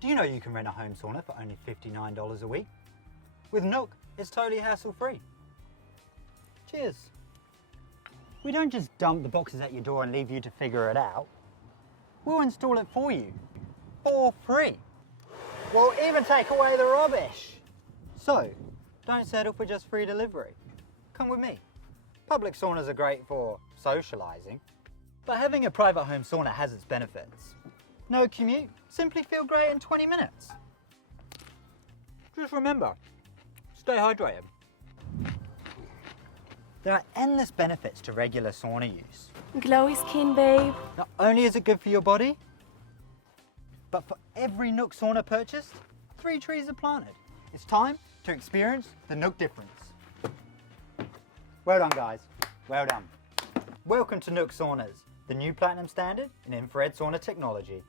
Do you know you can rent a home sauna for only $59 a week? With Nook, it's totally hassle-free. Cheers. We don't just dump the boxes at your door and leave you to figure it out. We'll install it for you, for free. We'll even take away the rubbish. So, don't settle for just free delivery. Come with me. Public saunas are great for socialising, but having a private home sauna has its benefits. No commute, simply feel great in 20 minutes. Just remember, stay hydrated. There are endless benefits to regular sauna use. Glowy skin, babe. Not only is it good for your body, but for every Nook sauna purchased, 3 trees are planted. It's time to experience the Nook difference. Well done, guys. Well done. Welcome to Nook Saunas, the new platinum standard in infrared sauna technology.